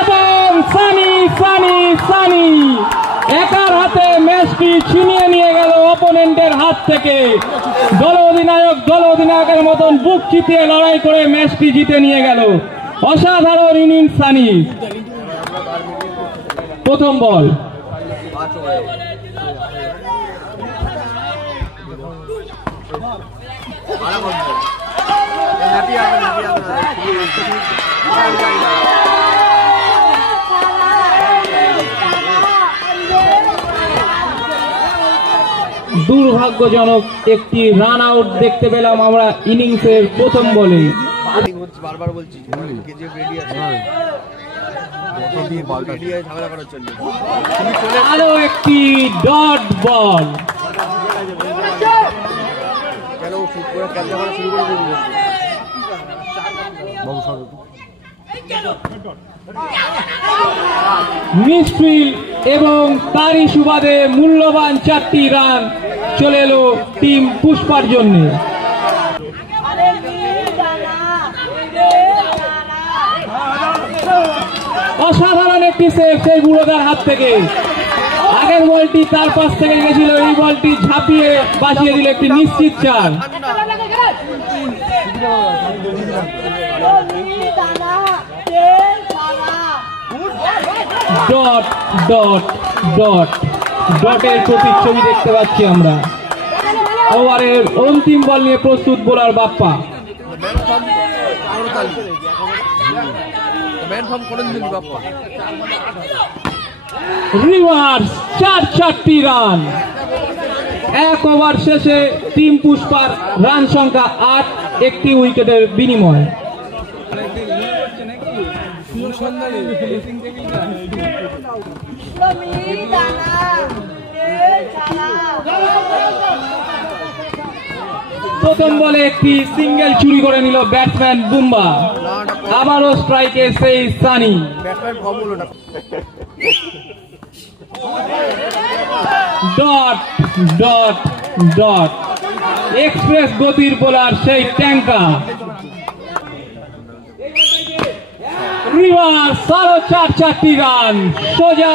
এবং সানি সানি সানি একার হাতে ম্যাচটি ছিনিয়ে নিয়ে গেল অপোনেন্টের হাত থেকে। দল অধিনায়কের মতন বুক চিতিয়ে লড়াই করে ম্যাচটি জিতে নিয়ে গেল। অসাধারণ ইনিংস সানি। প্রথম বল দুর্ভাগ্যজনক একটি রান আউট দেখতে পেলাম আমরা ইনিংসের প্রথম বলে। আরো একটি ডট বল। মিসফিল্ড এবং তারই সুবাদে মূল্যবান 4টি রান চলে এলো টিম পুষ্পার জন্য। অসাধারণ একটি সেভ সেই বুড়োদার হাত থেকে। আগের বলটি তার পাশ থেকে গেছিল, এই বলটি ঝাঁপিয়ে বাঁচিয়ে দিল একটি নিশ্চিত 4। ডট ডট ডট ডটের প্রতিচ্ছবি দেখতে পাচ্ছি আমরা। ওভারের অন্তিম বল নিয়ে প্রস্তুত বোলার বাপ্পা। রিভার্স 4টি রান। 1 ওভার শেষে টিম পুষ্পার রান সংখ্যা 8, একটি উইকেটের বিনিময়। প্রথম বলে একটি সিঙ্গেল চুরি করে নিল ব্যাটসম্যান বুম্বা। আবারও স্ট্রাইকে সেই Sunny. Dot dot dot express গতির বোলার সেই ট্যাঙ্কা। রিভার্স আরো 4টি রান। সোজা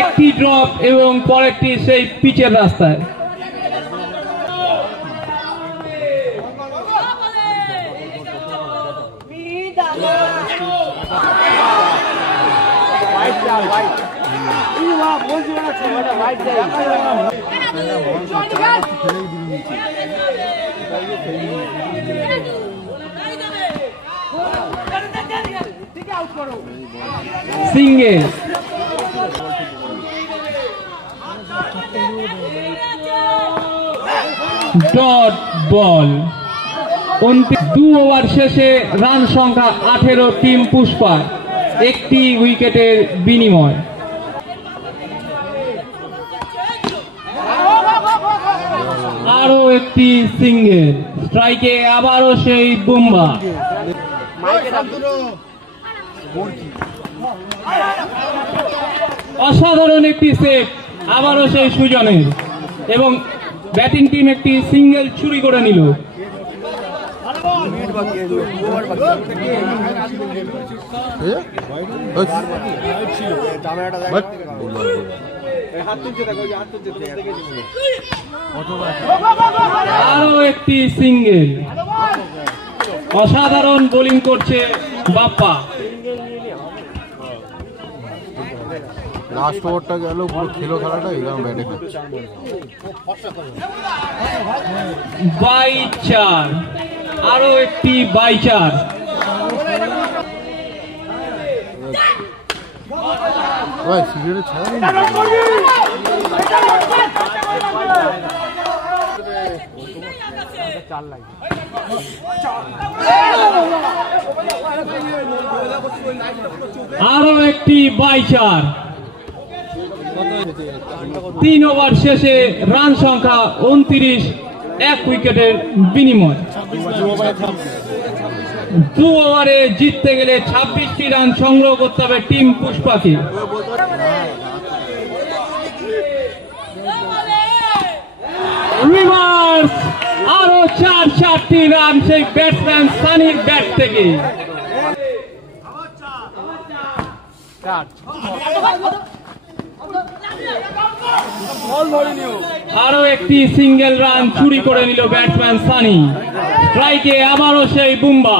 একটি ড্রপ এবং পরেরটি সেই পিচের রাস্তায়। সিঙ্গেল। Dot ball. 2 ওভার শেষে রান সংখ্যা 18 টিম পুষ্পার, একটি উইকেটের বিনিময়। আরো একটি সিঙ্গেল। স্ট্রাইকে আবারও সেই বুম্বা। অসাধারণ একটি সেভ আবারও সেই সুজনের, এবং ব্যাটিং টিম একটি সিঙ্গেল চুরি করে নিল। আরো একটি সিঙ্গেল। অসাধারণ বোলিং করছে বাপ্পা। লাস্ট ওভারটা গেল পুরো খেলো খেলাটা এরকম ব্যাটে খাচ্ছে। 4 আরো একটি 4। ভাই সিগারেট ছাড়া আরো একটি 4। 3 ওভার শেষে রান সংখ্যা 29, 1 উইকেটের বিনিময়। 2 ওভারে জিততে গেলে 26টি রান সংগ্রহ করতে হবে টিম পুষ্পাকে। রিভার্স আরো আরো চারটি রান সেই ব্যাটসম্যান সানির ব্যাট থেকে। আরো একটি সিঙ্গেল রান চুরি করে নিল ব্যাটসম্যান সানি। স্ট্রাইকে আবারও সেই বুম্বা।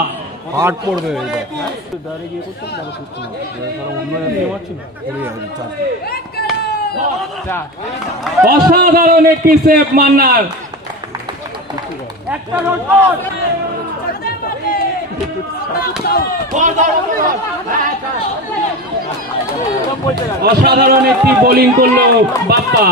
হার্ড পড়বে অসাধারণ একটি সেভ মান্নার। অসাধারণ একটি বোলিং করলো বাপ্পা।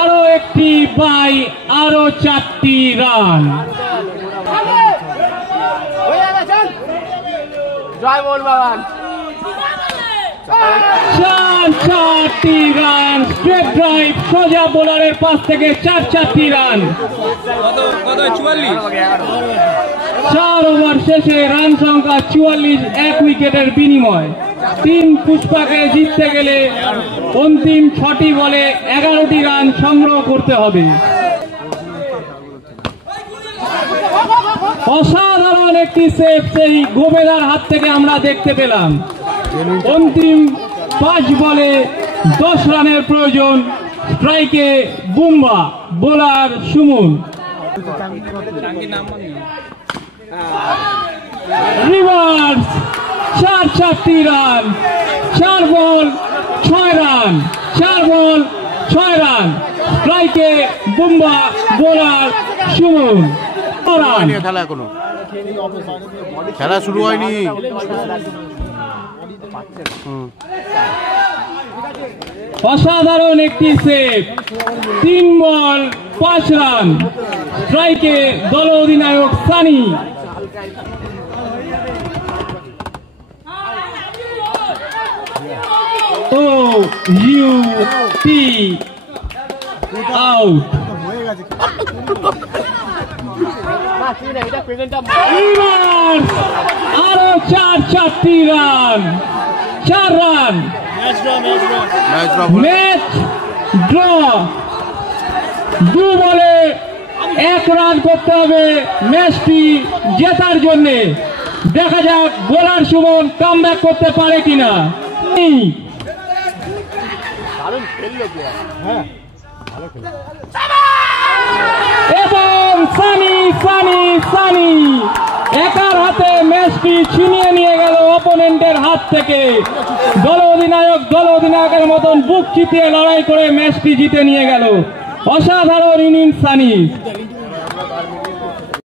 আরো একটি বাই, আরো 4টি রান। চারটি রান স্ট্রেট ড্রাইভ সোজা বোলারের পাশ থেকে 4টি রান। 4 ওভার শেষে রান সংখ্যা 44, 1 উইকেটের বিনিময়। 3 পুষ্পাকে জিততে গেলে অন্তিম 6টি বলে 11টি রান সংগ্রহ করতে হবে। অসাধারণ একটি সেভ সেই গোবেদার হাত থেকে আমরা দেখতে পেলাম। অন্তিম 5 বলে 10 রানের প্রয়োজন। স্ট্রাইকে বুম্বা, বোলার সুমন। রিভার্স 4টি রান, 4 বল 6 রান, 4 বল 6 রান। স্ট্রাইকে বুম্বা, বোলার সুমন। খেলা এখনো খেলা শুরু হয়নি। অসাধারণ একটি সেভ, 3 বল 5 রান। স্ট্রাইকে দল অধিনায়ক সানি। আউট। আরো 4টি রান, 4 রান। Match draw. 2 বলে 1 রান করতে হবে ম্যাচটি জেতার জন্য। দেখা যাক বোলার সুমন কামব্যাক করতে পারে কিনা। এবং সানি একার হাতে ম্যাচটি ছিনিয়ে নিয়ে গেল অপোনেন্টের হাত থেকে। দল অধিনায়কের মতন বুক চিতিয়ে লড়াই করে ম্যাচটি জিতে নিয়ে গেল। অসাধারণ ইনিংস সানি।